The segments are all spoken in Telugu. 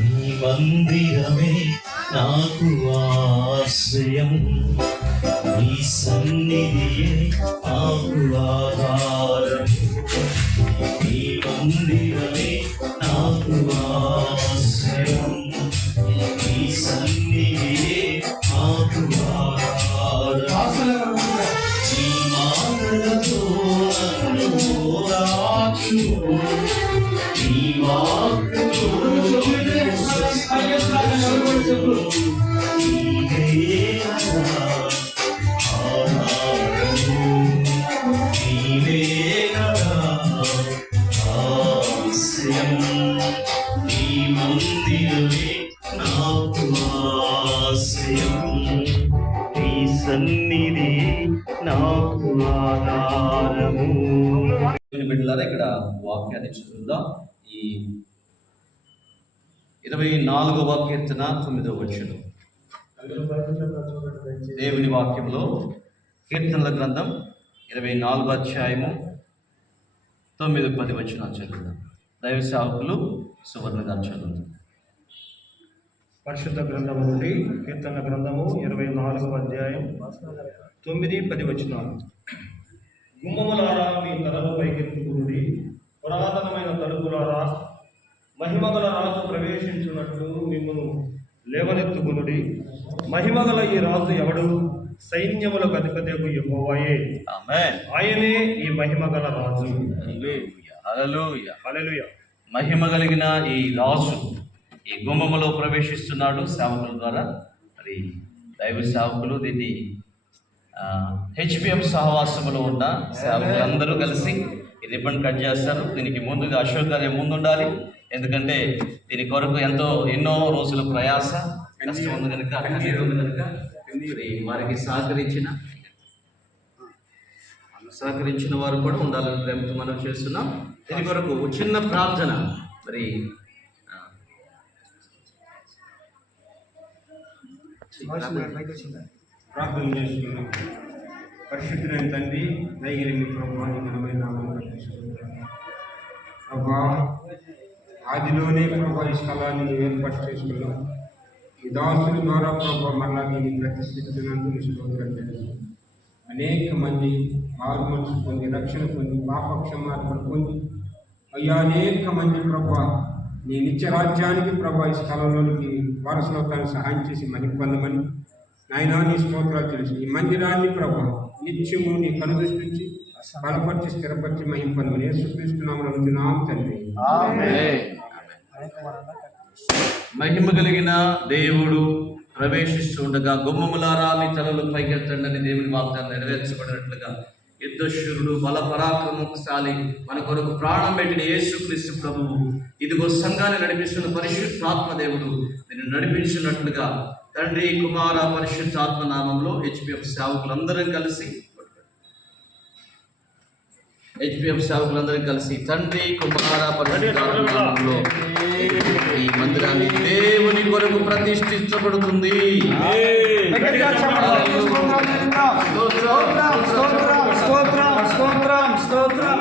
నీ మందిరమే నాకు ఆశ్రయం. నీ సన్నిధియే నాకు ఆధారం. నీ మందిరమే ఇక్కడ వాక్యాన్ని చదువుదాం. ఈ ఇరవై నాలుగవ కీర్తన తొమ్మిదవ వచ్చును దేవుని వాక్యంలో కీర్తనల గ్రంథం ఇరవై నాలుగో అధ్యాయము తొమ్మిది పది వచ్చిన చదువుదాం. దైవ సేవకులు సువర్ణ గారు పరిశుద్ధ గ్రంథము నుండి కీర్తన గ్రంథము ఇరవై నాలుగవ అధ్యాయం తొమ్మిది పది వచనాలు. గుమ్మములారా మీ తలలు పైకెత్తుకుడి పురాతనమైన తలుపులారా మహిమగల రాజు ప్రవేశించున్నట్లు మిమ్మను లేవనెత్తుకునుడి. మహిమగల ఈ రాజు ఎవడు? సైన్యములకు అధిపతికు యెహోవాయే. ఆమేన్. ఆయనే ఈ మహిమగల రాజు. హల్లెలూయా హల్లెలూయా. హల్లెలూయా. మహిమ కలిగిన ఈ రాజు ఈ గుమ్మములో ప్రవేశిస్తున్నాడు సేవకుల ద్వారా. మరి దైవ సేవకులు దీన్ని హెచ్పిఎఫ్ సహవాసములో ఉన్న సేవకులందరూ కలిసి రిబ్బన్ కట్ చేస్తారు దీనికి ముందుగా అశోక్ గారి ముందు ఉండాలి ఎందుకంటే దీని కొరకు ఎంతో ఎన్నో రోజుల ప్రయాస కష్టం ఉంది కనుక. వారికి సహకరించిన సహకరించిన వారు కూడా ఉండాలని ప్రేమతో మనం చేస్తున్నాం. దీని కొరకు చిన్న ప్రార్థన. మరి ప్రార్థన. చేసుకున్నాం. పరిశుద్ధులైన తండ్రి నామమున తీసుకుంటున్నాం. ప్రభా ఆదిలోనే ప్రభా ఈ స్థలాన్ని నువ్వు ఏర్పాటు చేసుకున్నావు. ఈ దాసుల ద్వారా ప్రభా మళ్ళా నేను ప్రతిష్ఠించినందుకు స్తోత్రం తెలుసు అనేక మంది మారు మనసు పొంది రక్షణ పొంది పాపక్షమార్పణ పొంది అయ్యా అనేక మంది ప్రభా నీ నిత్య రాజ్యానికి ప్రభా ఈ స్థలంలోనికి వారసులవుతానికి సహాయం చేసి మనకి పొందమని నాయనా నీ స్తోత్రాలు తెలుసు ఈ మందిరాన్ని ప్రభా నిత్యము నీ కనుదృష్టించి బలపరిచి స్థిరపరిచి మహిమ పొందమని యేసుక్రీస్తున్నాము నమ్ముతున్నాం తండ్రి. మహిమ కలిగిన దేవుడు ప్రవేశిస్తుండగా గుమ్మములారా మీ తలలు పైకెత్తండి దేవుని వాగ్దానం నెరవేర్చబడినట్లుగా యుద్ధశూరుడు బల పరాక్రమశాలి మన కొరకు ప్రాణం పెట్టిన యేసుక్రీస్తు ప్రభువు ఇదిగో సంఘాన్ని నడిపిస్తున్న పరిశుద్ధాత్మ దేవుడు నేను నడిపించినట్లుగా తండ్రి కుమార పరిశుద్ధాత్మ నామంలో హెచ్పిఎఫ్ సేవకులందరం కలిసి హెచ్పిఎఫ్ సేవకులందరం కలిసి తండ్రి కుమార పరిశుద్ధాత్మ నామంలో ఈ మందిరాన్ని దేవుని కొరకు ప్రతిష్ఠించబడుతుంది. స్తోత్రం స్తోత్రం స్తోత్రం స్తోత్రం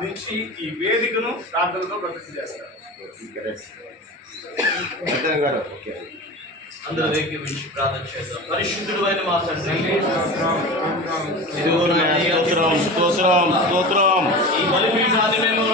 ప్రార్థించి ఈ వేదికను ప్రార్థనతో ప్రతిష్ఠ చేస్తారు. అందరూ ఏకీవించి ప్రార్థన చేద్దాం. పరిశుద్ధుడు అయిన మా తండ్రి. ఇదిగో నాయన ఈ స్తోత్రం స్తోత్రం స్తోత్రం. ఈ బలిపీఠాన్ని మేము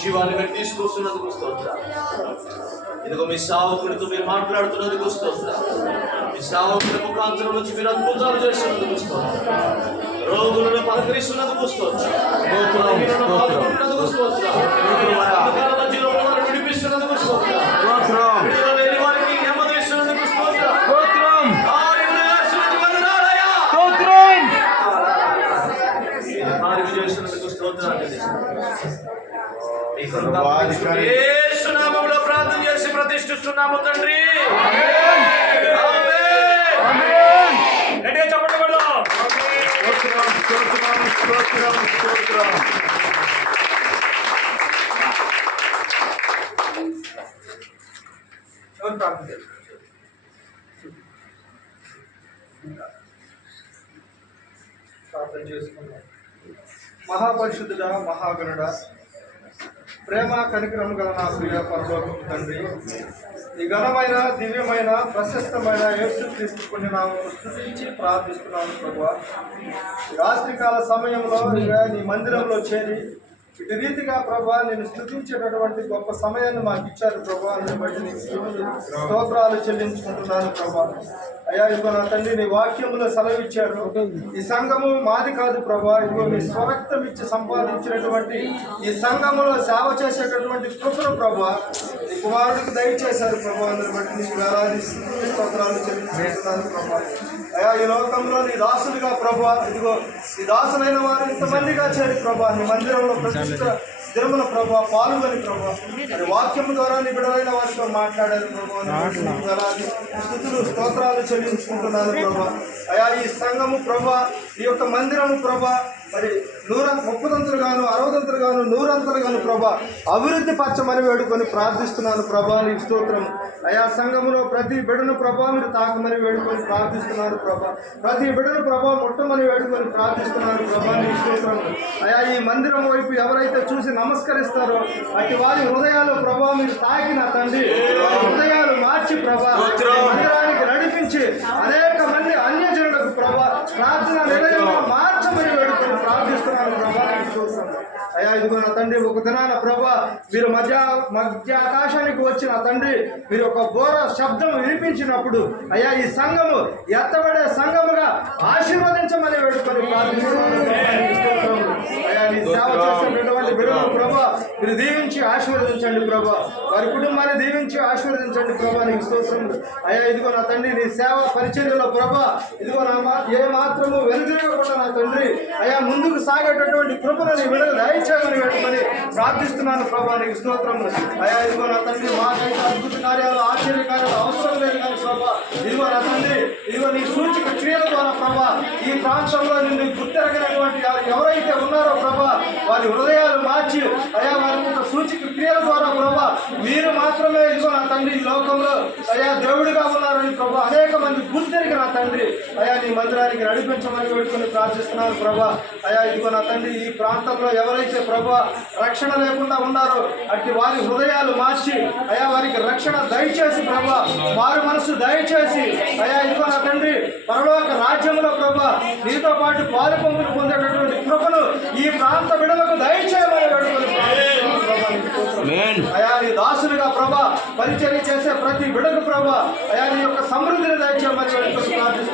జీవాన్ని మీరు తీసుకొస్తున్నందుకు స్తోత్రాలు ఇదిగో మీ సావకుడితో మీరు మాట్లాడుతున్నందుకు స్తోత్రాలు మీ సావకుడి ముఖాంతరం నుంచి మీరు అద్భుతాలు చేస్తున్నందుకు స్తోత్రాలు రోగులను పలకరిస్తున్నందుకు స్తోత్రాలు నామములో ప్రార్థన చేసి ప్రతిష్ఠిస్తున్నాము తండ్రి. ప్రార్థన చేసుకున్నాం మహాపరిశుద్ధుడ మహాగణుడ ప్రేమ కనికరం గల నా ప్రియ పరలోకం తండ్రి ఈ ఘనమైన దివ్యమైన ప్రశస్తమైన యేసు తీసుకుని నామము స్థుతించి ప్రార్థిస్తున్నాను ప్రభు రాత్రికాల సమయంలో ఇక నీ మందిరంలో చేరి ఇటు రీతిగా ప్రభా నేను స్థుతించేటటువంటి గొప్ప సమయాన్ని మాకు ఇచ్చారు ప్రభా. అందుని బట్టి నీకు స్తోత్రాలు చెల్లించుకుంటున్నాను ప్రభా. అయ్యా ఇదిగో నా తండ్రి నీ వాక్యములో సెలవిచ్చారు. ఈ సంఘము మాది కాదు ప్రభా. ఇదిగో నీ స్వరక్తం ఇచ్చి సంపాదించినటువంటి ఈ సంఘములో సేవ చేసేటటువంటి కృపను ప్రభా నీ కుమారుడికి దయచేశారు ప్రభా. అందరి బట్టి నీకు వేలాది స్తోత్రాలు చెల్లించుకుంటున్నాను ప్రభా. అయ్యా ఈ లోకంలో నీ దాసులుగా ప్రభా ఇదిగో ఈ దాసులైన వారు ఇంతమందిగా చేరి ప్రభా నీ మందిరంలో ప్రతిష్ట స్థిరముల ప్రభా పాల్గొని ప్రభా మరి వాక్యం ద్వారా నీ బిడలైన వారితో మాట్లాడారు ప్రభా స్థుతులు స్తోత్రాలు చెల్లించుకుంటున్నాను ప్రభా. అయా ఈ సంఘము ప్రభా ఈ యొక్క మందిరము ప్రభా మరి నూర ముప్పదంతులు గాను అరవదంతులు గాను నూరంతులు గాను ప్రభా అభివృద్ధి పరచమని వేడుకొని ప్రార్థిస్తున్నాను ప్రభా నీ స్తోత్రం. అయా సంఘములో ప్రతి బిడను ప్రభా మీరు తాకమని వేడుకొని ప్రార్థిస్తున్నారు ప్రభా. ప్రతి బిడను ప్రభా ముట్టమని వేడుకొని ప్రార్థిస్తున్నారు ప్రభా నీ స్తోత్రం. అయా ఈ మందిరం వైపు ఎవరైతే చూసి నమస్కరిస్తారో అటు వారి హృదయాలు ప్రభా మీరు తాకిన తండ్రి హృదయాలు మార్చి ప్రభా మందిరానికి నడిపించి అనేక మంది అన్యజనులకు ప్రభా ప్రార్థన నిలయంగా మార్చమని వేడుకొని ప్రార్థిస్తున్నాను ప్రభా అయ్యా ఇదిగో నా తండ్రి ఒక దినాన ప్రభా మీరు మధ్య మధ్య ఆకాశానికి వచ్చిన తండ్రి మీరు ఒక ఘోర శబ్దం వినిపించినప్పుడు అయ్యా ఈ సంఘము ఎత్తబడే సంఘముగా ఆశీర్వదించమని వేడుకొని ప్రార్థిస్తున్నాను. ప్రభా, నీ సేవ బిడ్డలు ప్రభా మీరు దీవించి ఆశీర్వదించండి ప్రభా. వారి కుటుంబాన్ని దీవించి ఆశీర్వదించండి ప్రభా నీకు స్తోత్రం అయ్యా ఇదిగో నా తండ్రి నీ సేవ పరిచర్యలో ప్రభా ఇదిగో నా మా ఏ మాత్రము వెనుదిరగకుండా నా తండ్రి అయ్యా ముందుకు సాగేటటువంటి కృపను నీ విడుదల దయచేయమని పెట్టుకొని ప్రార్థిస్తున్నాను ప్రభా నీకు స్తోత్రం అయా ఇదిగో నా తండ్రి మాకైతే అద్భుత కార్యాలు ఆశ్చర్య కార్యాలు అవసరం లేదు కానీ ప్రభా ఇదిగో నా తండ్రి ఇదిగో నీ సూచిక క్రియల ద్వారా ప్రభా ఈ ప్రాంతంలో నిన్ను గుర్తెరగినటువంటి ఎవరైతే ఉన్నారో ప్రభా వారి హృదయాలు మార్చి అయా వారి సూచిక క్రియల ద్వారా మాత్రమే ఇదిగో నా తండ్రి లోకంలో. అయా దేవుడిగా ఉన్నారని ప్రభా అనేక మంది గుర్తెరిగి నా తండ్రి. అయా నీ మందిరానికి నడిపించమని వేడుకొని ప్రార్థిస్తున్నాను ప్రభా. అయా ఇదిగో నా తండ్రి ఈ ప్రాంతంలో ఎవరైతే ప్రభా రక్షణ లేకుండా ఉన్నారో అట్టి వారి హృదయాలు మార్చి అయా వారికి రక్షణ దయచేసి ప్రభా వారి మనసు దయచేసి అయా ఇదిగో నా తండ్రి పరలోక రాజ్యంలో ప్రభా నీతో పాటు పాలు పొంగులు పొందేటటువంటి కృపను ఈ ప్రాంత బిడలకు దయచేయమని అయా నీ దాసులుగా ప్రభా పరిచర్య చేసే ప్రతి బిడకు ప్రభా అయా నీ యొక్క సమృద్ధిని దయచేయమని ప్రార్థిస్తున్నాను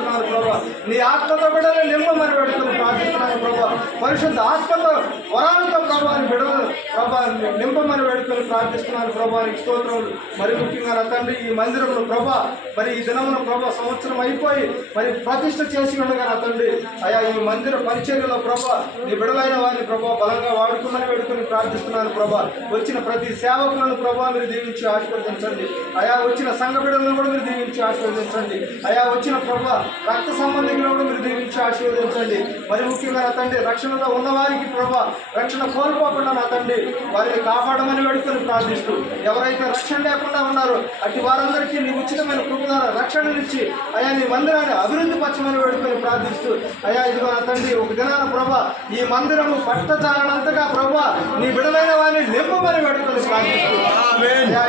నీ ఆత్మతో బిడ్డలు నిమ్మని వేడుకొని ప్రార్థిస్తున్నాను ప్రభా. పరిశుద్ధ ఆత్మతో వరాలతో ప్రభా బిడలు ప్రభా నింపమని వేడుకొని ప్రార్థిస్తున్నాను ప్రభా. నీకు స్తోత్రములు. మరి ముఖ్యంగా నా తండ్రి ఈ మందిరంలో ప్రభా మరి ఈ దినమున ప్రభా సంవత్సరం అయిపోయి మరి ప్రతిష్ట చేసి ఉండగా నా తండ్రి అయా ఈ మందిర పరిచర్యలో ప్రభా నీ బిడలైన వారిని ప్రభా బలంగా వాడుకోమని వేడుకొని ప్రార్థిస్తున్నాను ప్రభా. వచ్చిన ప్రతి సేవకులను ప్రభా మీరు దీవించి ఆశీర్వదించండి. అయా వచ్చిన సంఘ బిడలను కూడా మీరు దీవించి ఆశీర్వదించండి. అయా వచ్చిన ప్రభా రక్త సంబంధికులను కూడా మీరు దీవించి ఆశీర్వదించండి. మరి ముఖ్యంగా నా తండ్రి రక్షణలో ఉన్న వారికి ప్రభా రక్షణ కోల్పోకుండా నా తండ్రి వారిని కాపాడమని వేడుకొని ప్రార్థిస్తూ ఎవరైతే రక్షణ లేకుండా ఉన్నారో అటు వారందరికీ నీ ఉచితమైన కృపదార రక్షణనిచ్చి అయా నీ మందిరాన్ని అభివృద్ధి పరచమని వేడుకొని ప్రార్థిస్తూ అయా ఇదిగో నా తండ్రి ఒక దినాన ప్రభా ఈ మందిరము పట్టచాలనంతగా ప్రభా నీ బిడలైన వారిని నింపమని వేడుకొని ప్రార్థిస్తూ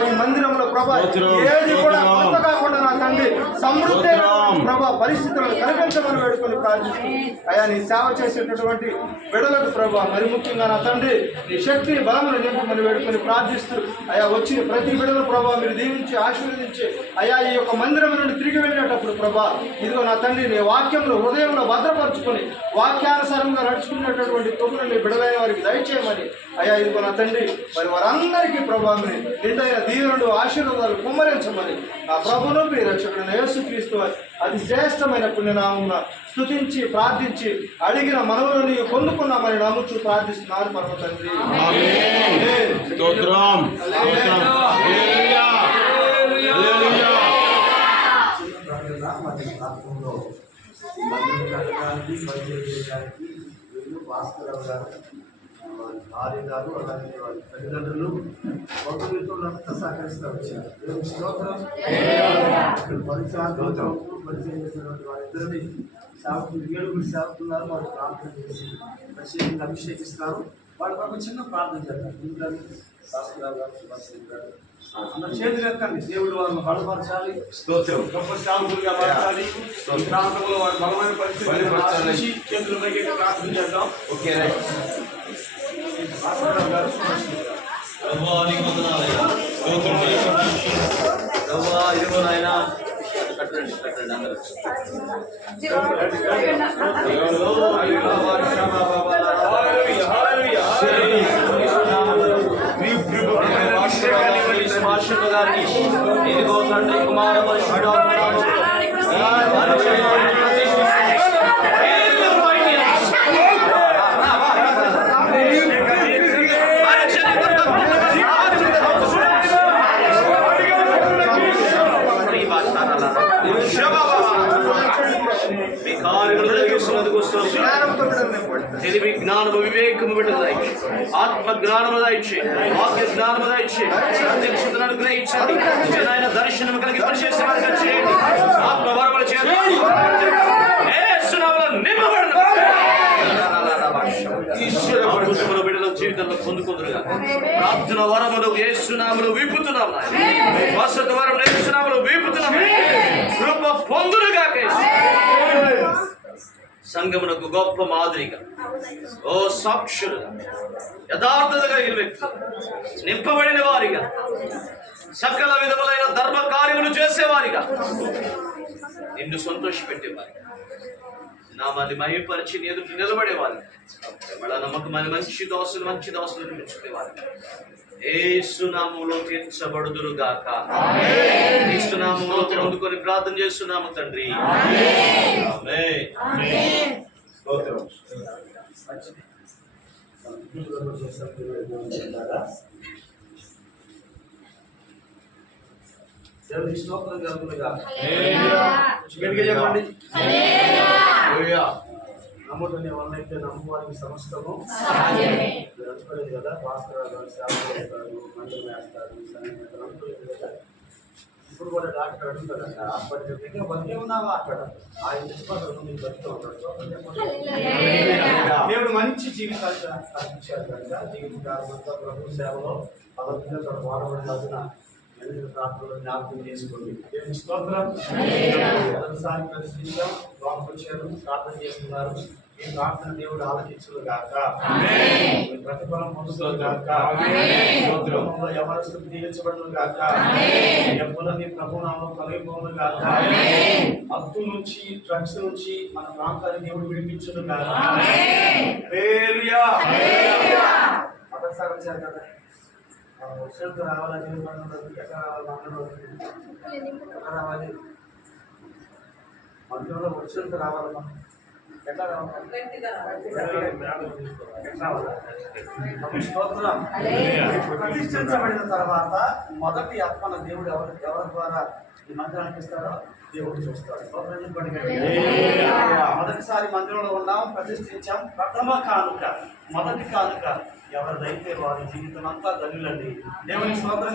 ఈ మందిరంలో ప్రభా ఏది కూడా కొత్త కాకుండా నా తండ్రి సమృద్ధి ప్రభా పరిస్థితులను కనిపించమని వేడుకొని ప్రార్థిస్తూ అయా నీ సేవ చేసేటటువంటి బిడలకు ప్రభా మరి ముఖ్యంగా నా తండ్రి నీ శక్తిని బలమును నింపమని వేడుకొని ప్రార్థిస్తూ అయా వచ్చిన ప్రతి బిడల ప్రభా మీరు దీవించి ఆశీర్వదించి అయా ఈ యొక్క మందిరం నుండి తిరిగి వెళ్ళేటప్పుడు ప్రభా ఇదిగో నా తండ్రి నీ వాక్యంలో హృదయంలో భద్రపరుచుకొని వాక్యానుసారంగా నడుచుకునేటటువంటి కృపను నీ బిడలైన వారికి దయచేయమని అయా ఇదిగో నా తండ్రి మరి వారందరికీ ప్రభావిని నిండైన దీవెనుడు ఆశీర్వాదాలు కుమ్మరించమని నా ప్రభును మీ రక్షకుడు యేసుక్రీస్తు అతి శ్రేష్టమైన పుణ్యనామమున స్తుతించి ప్రార్థించి అడిగిన మనవులు నీవు పొందుకున్నామని నమ్ముచు ప్రార్థిస్తున్నాను పరమ తండ్రి భార్య గారు అలాగే వారి తల్లిదండ్రులు బంధుమిత్రులంతా సహకరిస్తూ వచ్చారు. దేవుని స్తోత్రం. ఇక్కడ పరిచయం పరిచయం చేసినటువంటి వారిద్దరిని సేవకులు ఏడుగురు సేవకున్నారు వారు ప్రార్థన చేసి ప్రత్యేకంగా అభిషేకిస్తారు. వాళ్ళ ఒక చిన్న ప్రార్థన ఇంకా భాస్కరరావు గారు సుభాష్ గారు చేతులు ఎత్తండి దేవుడు వాళ్ళని బలపరచాలి. గొప్ప సేవకులుగా మార్చాలి. ప్రాంతంలో వాడు బలమైన. ఆశించి చేతులు ప్రార్థన చేద్దాం. Okay right. ఇదిగో నాయనా. కట్టండి కట్టండి అందరూ గారిని ఇదిగో తండ్రి కుమార జ్ఞానము ఆత్మ జ్ఞానము దయచే వాక్య జ్ఞానము దయచే అనుగ్రహించండి ఆయన దర్శనం కలిగి చేయండి. ఆత్మ వరములు చేయండి అద్భుతములు బిడ్డల జీవితంలో పొందుకుందురుగా. ప్రార్థన వరములు యేసునామములు వీపుతున్నాం వసతి వరం సంఘమునకు గొప్ప మాదిరిగా. ఓ సాక్షులుగా యథార్థత కలిగిన వ్యక్తులు నింపబడిన వారిగా. సకల విధములైన ధర్మ కార్యములు చేసేవారిగా. నిన్ను సంతోషపెట్టేవారిగా. నామాన్ని మహిమపరిచి నీ ఎదుటి నిలబడేవారు మళ్ళా నమ్మకమైన మంచి దోసులు మంచి దోసులు నిర్మించుకునేవారు ఏసునామంలో తీర్చబడుదురు గాక ఏసునామంలో పొందుకొని ప్రార్థన చేస్తున్నాము తండ్రి. ఆమేన్. దేవుని స్తోత్రం కలుగునుగా గట్టిగా చెప్పండి. నమ్ముటనే వాళ్ళైతే నమ్మువారికి సమస్తము. మీరు అనుకోలేదు కదా. భాస్కర్ గారు మందులు వేస్తారు సంగీతం అనుకోలేదు కదా. ఇప్పుడు కూడా డాక్టర్ అడుగుతారంట హాస్పిటల్ దగ్గర బతికే ఉన్నావా? అక్కడ. ఆ ఇంటి మీకు బతికే ఉంటాడు. దేవుడు మంచి జీవితాలు సాధించారు కనుక జీవితకాలం అంతా ప్రభు సేవలో అబద్ధంగా తన ఎన్నిక ప్రార్థనలు జ్ఞాపకం చేసుకోండి. దేవుని స్తోత్రం. మొదటిసారి లోపలికి వచ్చారు. ప్రార్థన చేస్తున్నారు. ఈ ప్రార్థన దేవుడు ఆలకించును గాక. మీ ప్రతిఫలం పొందుతుంది గాక. స్తోత్రములో యవనస్తులు దీవించబడును గాక. ఎప్పులని ప్రభునామం కలిగిపోను గాక. మత్తు నుంచి డ్రగ్స్ నుంచి మన ప్రాంతాన్ని దేవుడు విడిపించును గాక. హల్లెలూయా. మొదటిసారి వచ్చారు కదా. ఆ వర్షంతో రావాలని ఎక్కడ రావాలి మందులో ఎక్కడ రావాలి రావాలమ్మా ఎట్లా రావాలి? రావాలి. స్తోత్రం. ప్రతిష్ఠించబడిన తర్వాత మొదటి అర్పణ దేవుడు ఎవరు ఎవరి ద్వారా ఈ మందిరానికి ఇస్తాడో దేవుడు చూస్తాడు. మొదటిసారి మందిరంలో ఉన్నాం ప్రతిష్ఠించాం. ప్రథమ కానుక మొదటి కానుక. ఎవరిదైతే వారి జీవితం అంతా ధనులండి దేవుని స్తోత్రం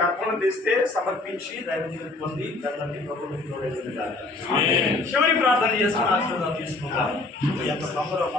అర్పణ తెస్తే సమర్పించి దైవ జీవితం పొంది దాన్ని ప్రభుత్వం చివరి ప్రార్థన చేసుకుని ఆశీర్వాదం తీసుకుంటాం యొక్క సంబరం